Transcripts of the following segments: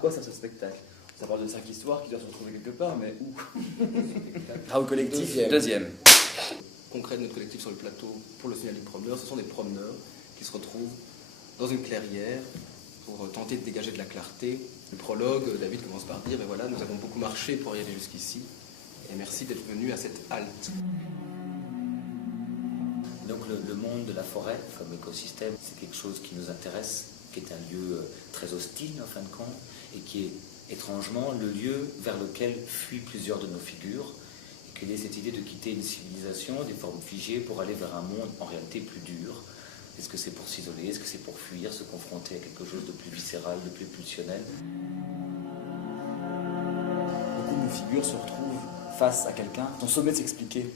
à quoi sert ce spectacle? Ça parle de 5 histoires qui doivent se retrouver quelque part, mais où? Raoul Collectif, deuxième. Concret de notre collectif sur le plateau pour le signaling promeneur, ce sont des promeneurs qui se retrouvent dans une clairière pour tenter de dégager de la clarté. Le prologue, David commence par dire, voilà, nous avons beaucoup marché pour y aller jusqu'ici, et merci d'être venu à cette halte. Donc le monde de la forêt comme écosystème, c'est quelque chose qui nous intéresse, qui est un lieu très hostile en fin de compte, et qui est étrangement le lieu vers lequel fuient plusieurs de nos figures, et qu'il y ait cette idée de quitter une civilisation, des formes figées, pour aller vers un monde en réalité plus dur. Est-ce que c'est pour s'isoler? Est-ce que c'est pour fuir, se confronter à quelque chose de plus viscéral, de plus pulsionnel? Beaucoup de nos figures se retrouvent face à quelqu'un, son sommet de s'expliquer.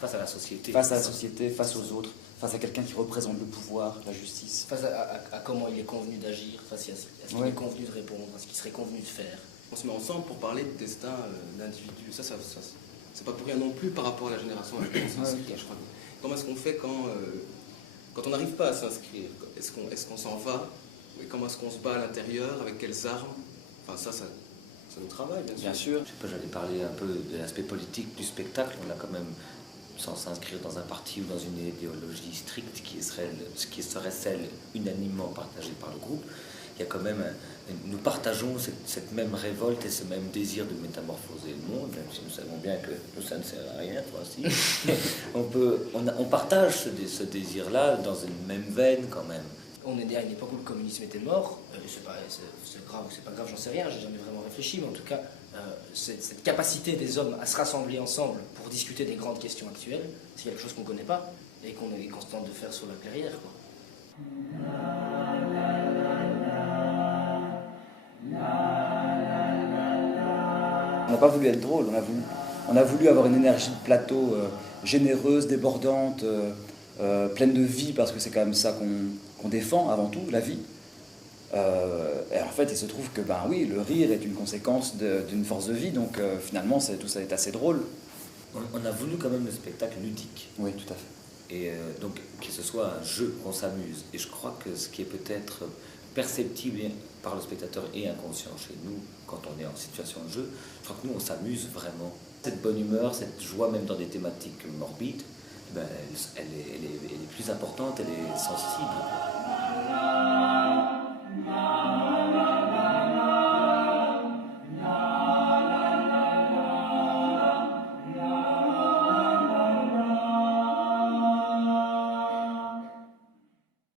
Face à la société. Face à la société, face aux autres, face à quelqu'un qui représente le pouvoir, la justice. Face à comment il est convenu d'agir, face à ce qu'il est convenu de répondre, à ce qu'il serait convenu de faire. On se met ensemble pour parler de destin d'individus. Ça c'est pas pour rien non plus par rapport à la génération à laquelle on s'inscrit, je crois. Comment est-ce qu'on fait quand on n'arrive pas à s'inscrire? Est-ce qu'on s'en va? Et comment est-ce qu'on se bat à l'intérieur? Avec quelles armes? Enfin, ça nous travaille, bien sûr. Je sais pas, j'allais parler un peu de l'aspect politique du spectacle. On a quand même, sans s'inscrire dans un parti ou dans une idéologie stricte qui serait celle unanimement partagée par le groupe, il y a quand même, nous partageons cette même révolte et ce même désir de métamorphoser le monde, même si nous savons bien que ça ne sert à rien, toi aussi. on partage ce désir-là dans une même veine quand même. On est né à une époque où le communisme était mort, c'est grave ou c'est pas grave, j'en sais rien, j'ai jamais vraiment réfléchi, mais en tout cas, cette capacité des hommes à se rassembler ensemble pour discuter des grandes questions actuelles, c'est quelque chose qu'on ne connaît pas et qu'on se tente de faire sur la clairière, quoi. On n'a pas voulu être drôle, on a voulu avoir une énergie de plateau généreuse, débordante, pleine de vie, parce que c'est quand même ça qu'on défend avant tout, la vie. Et en fait, il se trouve que oui, le rire est une conséquence d'une force de vie, donc finalement tout ça est assez drôle. On a voulu quand même le spectacle ludique. Oui, tout à fait. Et donc que ce soit un jeu, qu'on s'amuse. Et je crois que ce qui est peut-être perceptible par le spectateur et inconscient chez nous, quand on est en situation de jeu, je crois que nous on s'amuse vraiment. Cette bonne humeur, cette joie même dans des thématiques morbides, elle est plus importante, elle est sensible.